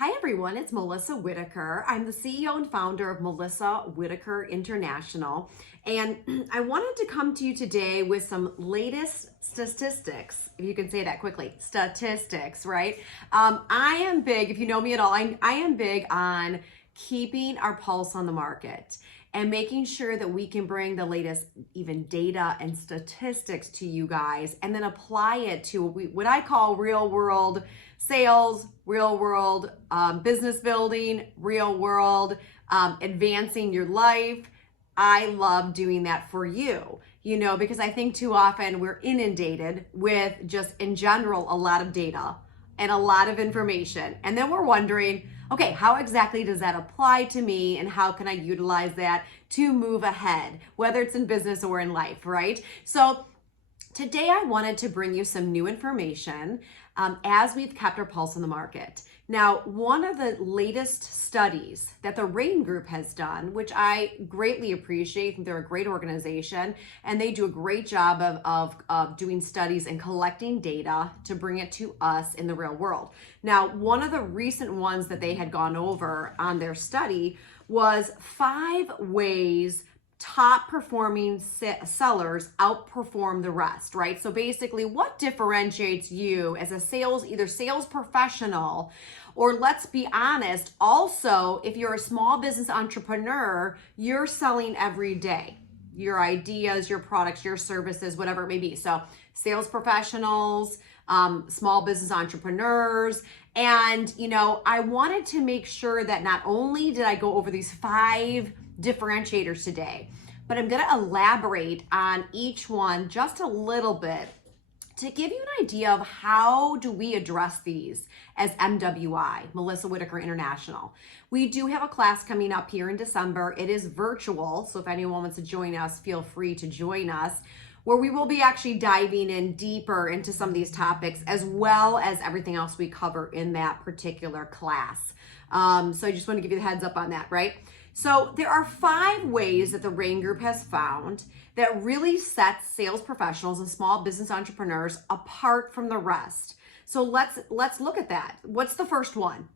Hi everyone, it's Melissa Whitaker. I'm the CEO and founder of Melissa Whitaker International. And I wanted to come to you today with some latest statistics, if you can say that quickly, statistics, right? I am big, if you know me at all, I am big on keeping our pulse on the market and making sure that we can bring the latest even data and statistics to you guys and then apply it to what I call real world sales, real world business building, real world advancing your life. I love doing that for you, because I think too often we're inundated with just in general a lot of data and a lot of information. And then we're wondering, okay, how exactly does that apply to me and how can I utilize that to move ahead, whether it's in business or in life, right? So today I wanted to bring you some new information as we've kept our pulse on the market. Now, one of the latest studies that the Rain Group has done, which I greatly appreciate, I think they're a great organization, and they do a great job of doing studies and collecting data to bring it to us in the real world. Now, one of the recent ones that they had gone over on their study was 5 ways top performing sellers outperform the rest, right? So basically, what differentiates you as a either sales professional, or let's be honest, also, if you're a small business entrepreneur, you're selling every day. Your ideas, your products, your services, whatever it may be. So sales professionals, small business entrepreneurs. And, I wanted to make sure that not only did I go over these 5 differentiators today, but I'm going to elaborate on each one just a little bit to give you an idea of how do we address these as MWI, Melissa Whitaker International. We do have a class coming up here in December. It is virtual, so if anyone wants to join us, feel free to join us, where we will be actually diving in deeper into some of these topics as well as everything else we cover in that particular class. So I just want to give you the heads up on that, right? So there are 5 ways that the Rain Group has found that really sets sales professionals and small business entrepreneurs apart from the rest. So let's look at that. What's the first one?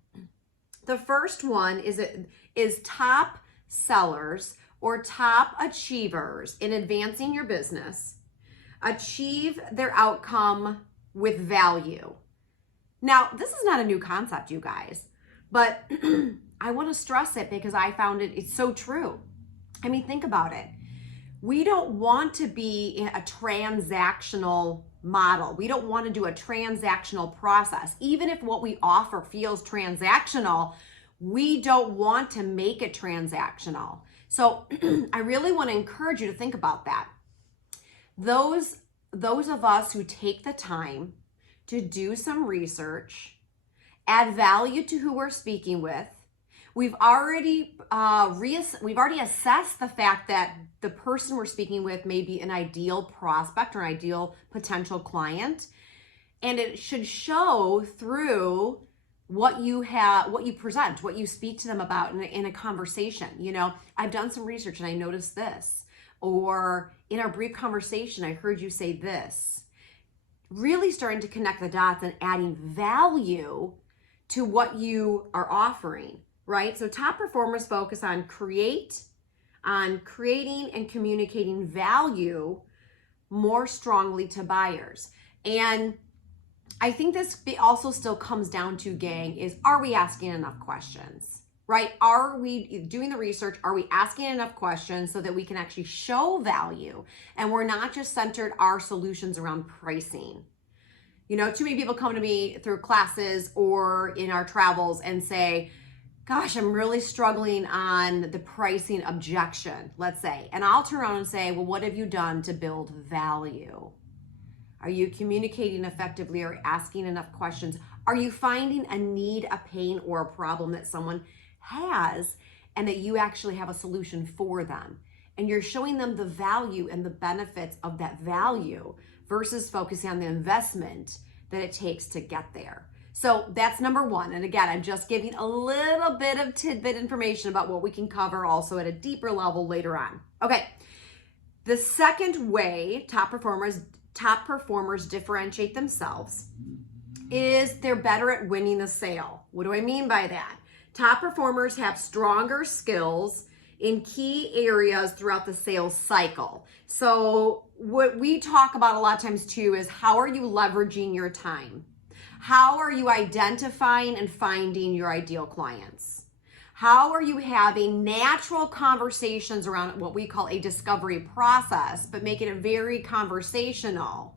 The first one is top sellers or top achievers in advancing your business achieve their outcome with value. Now, this is not a new concept, you guys, but I want to stress it because I found it's so true. I mean, think about it. We don't want to be in a transactional model. We don't want to do a transactional process. Even if what we offer feels transactional, we don't want to make it transactional. So I really want to encourage you to think about that. Those of us who take the time to do some research, add value to who we're speaking with, we've already assessed the fact that the person we're speaking with may be an ideal prospect or an ideal potential client, and it should show through what you present, what you speak to them about in a conversation. I've done some research and I noticed this, or in our brief conversation, I heard you say this. Really starting to connect the dots and adding value to what you are offering, right? So top performers focus on creating and communicating value more strongly to buyers. And I think this also still comes down to, gang, is are we asking enough questions, right? Are we doing the research? Are we asking enough questions so that we can actually show value and we're not just centered our solutions around pricing? Too many people come to me through classes or in our travels and say, gosh, I'm really struggling on the pricing objection, let's say. And I'll turn around and say, well, what have you done to build value? Are you communicating effectively or asking enough questions? Are you finding a need, a pain, or a problem that someone has and that you actually have a solution for them? And you're showing them the value and the benefits of that value versus focusing on the investment that it takes to get there. So that's number 1. And again, I'm just giving a little bit of tidbit information about what we can cover also at a deeper level later on. Okay. The second way top performers differentiate themselves is they're better at winning the sale. What do I mean by that? Top performers have stronger skills in key areas throughout the sales cycle. So what we talk about a lot of times too is how are you leveraging your time? How are you identifying and finding your ideal clients? How are you having natural conversations around what we call a discovery process, but making it very conversational?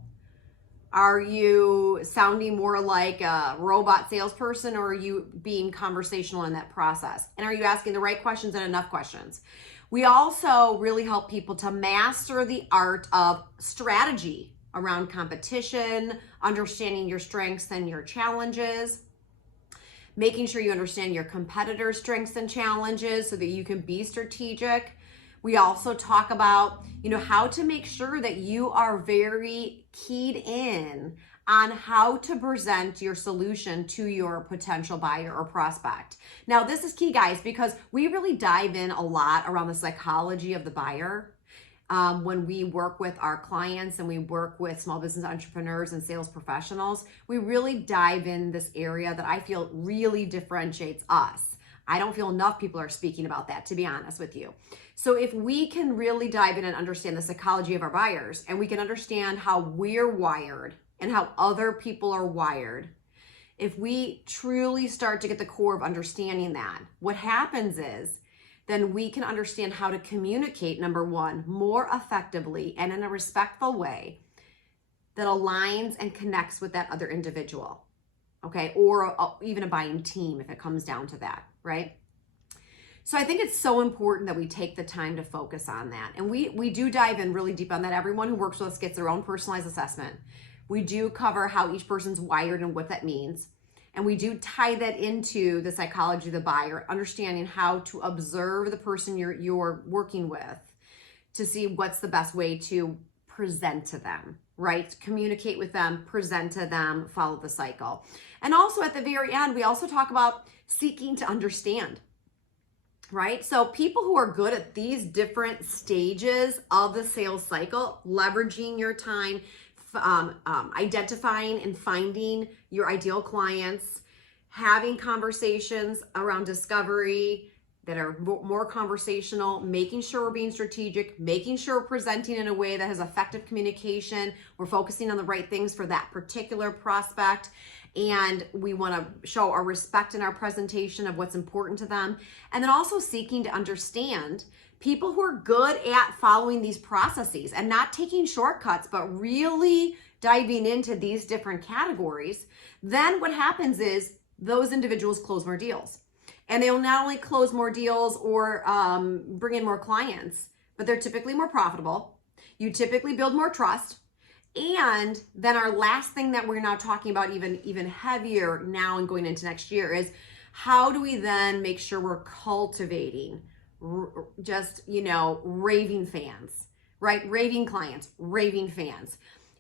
Are you sounding more like a robot salesperson, or are you being conversational in that process? And are you asking the right questions and enough questions? We also really help people to master the art of strategy around competition, understanding your strengths and your challenges, making sure you understand your competitors' strengths and challenges so that you can be strategic. We also talk about, how to make sure that you are very keyed in on how to present your solution to your potential buyer or prospect. Now, this is key, guys, because we really dive in a lot around the psychology of the buyer. When we work with our clients and we work with small business entrepreneurs and sales professionals, we really dive in this area that I feel really differentiates us. I don't feel enough people are speaking about that, to be honest with you. So if we can really dive in and understand the psychology of our buyers, and we can understand how we're wired and how other people are wired, if we truly start to get the core of understanding that, what happens is then we can understand how to communicate, number one, more effectively and in a respectful way that aligns and connects with that other individual, okay? Or even a buying team if it comes down to that, right? So I think it's so important that we take the time to focus on that. And we do dive in really deep on that. Everyone who works with us gets their own personalized assessment. We do cover how each person's wired and what that means. And we do tie that into the psychology of the buyer, understanding how to observe the person you're working with to see what's the best way to present to them, right? Communicate with them, present to them, follow the cycle. And also at the very end, we also talk about seeking to understand, right? So people who are good at these different stages of the sales cycle, leveraging your time, identifying and finding your ideal clients, having conversations around discovery that are more conversational, making sure we're being strategic, making sure we're presenting in a way that has effective communication. We're focusing on the right things for that particular prospect. And we want to show our respect in our presentation of what's important to them. And then also seeking to understand people who are good at following these processes and not taking shortcuts, but really diving into these different categories. Then what happens is those individuals close more deals. And they'll not only close more deals or bring in more clients, but they're typically more profitable. You typically build more trust. And then our last thing that we're now talking about even heavier now and going into next year is how do we then make sure we're cultivating just, raving fans, right? Raving clients, raving fans.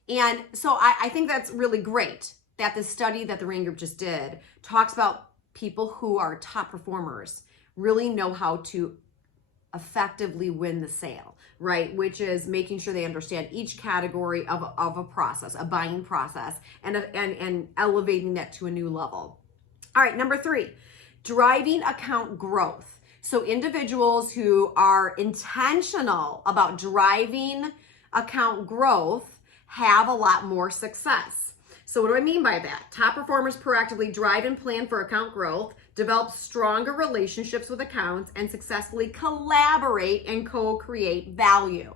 And so I think that's really great that the study that the Rain Group just did talks about people who are top performers really know how to effectively win the sale, right? Which is making sure they understand each category of a process, a buying process, and elevating that to a new level. All right, number 3, driving account growth. So individuals who are intentional about driving account growth have a lot more success. So what do I mean by that? Top performers proactively drive and plan for account growth, develop stronger relationships with accounts, and successfully collaborate and co-create value.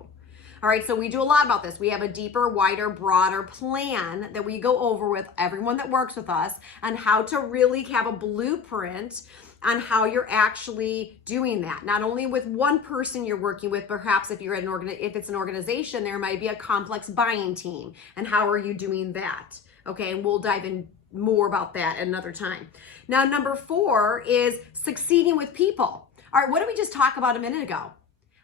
All right, so we do a lot about this. We have a deeper, wider, broader plan that we go over with everyone that works with us on how to really have a blueprint on how you're actually doing that. Not only with one person you're working with, perhaps if you're if it's an organization, there might be a complex buying team. And how are you doing that? Okay, and we'll dive in more about that at another time. Now, number 4 is succeeding with people. All right, what did we just talk about a minute ago?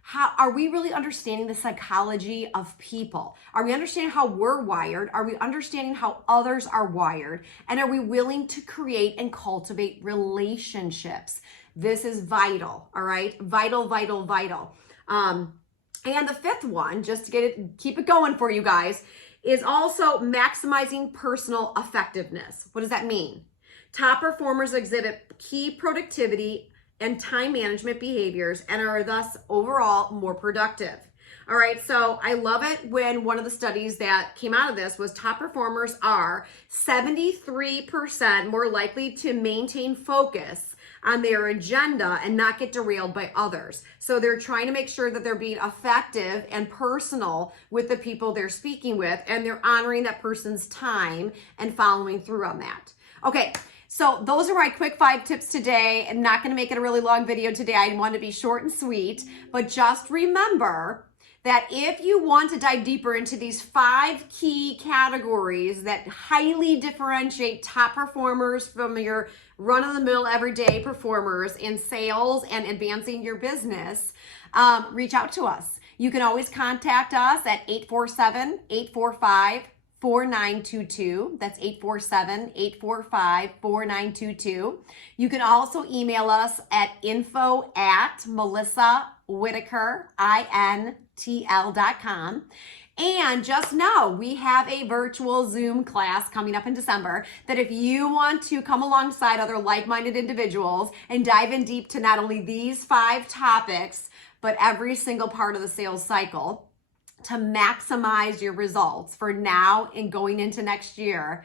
How are we really understanding the psychology of people? Are we understanding how we're wired? Are we understanding how others are wired? And are we willing to create and cultivate relationships? This is vital, all right? Vital, vital, vital. And the 5th one, just to keep it going for you guys, is also maximizing personal effectiveness. What does that mean? Top performers exhibit key productivity and time management behaviors and are thus overall more productive. All right, so I love it when one of the studies that came out of this was top performers are 73% more likely to maintain focus on their agenda and not get derailed by others. So they're trying to make sure that they're being effective and personal with the people they're speaking with, and they're honoring that person's time and following through on that. Okay, so those are my quick 5 tips today. I'm not going to make it a really long video today. I want to be short and sweet, but just remember that if you want to dive deeper into these 5 key categories that highly differentiate top performers from your run-of-the-mill everyday performers in sales and advancing your business, reach out to us. You can always contact us at 847-845-4922. That's 847-845-4922. You can also email us at info@melissawhitaker.com. And just know we have a virtual Zoom class coming up in December that if you want to come alongside other like-minded individuals and dive in deep to not only these 5 topics, but every single part of the sales cycle to maximize your results for now and going into next year,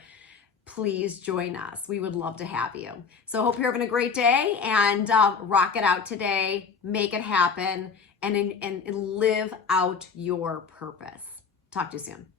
please join us. We would love to have you. So I hope you're having a great day and rock it out today, make it happen, and live out your purpose. Talk to you soon.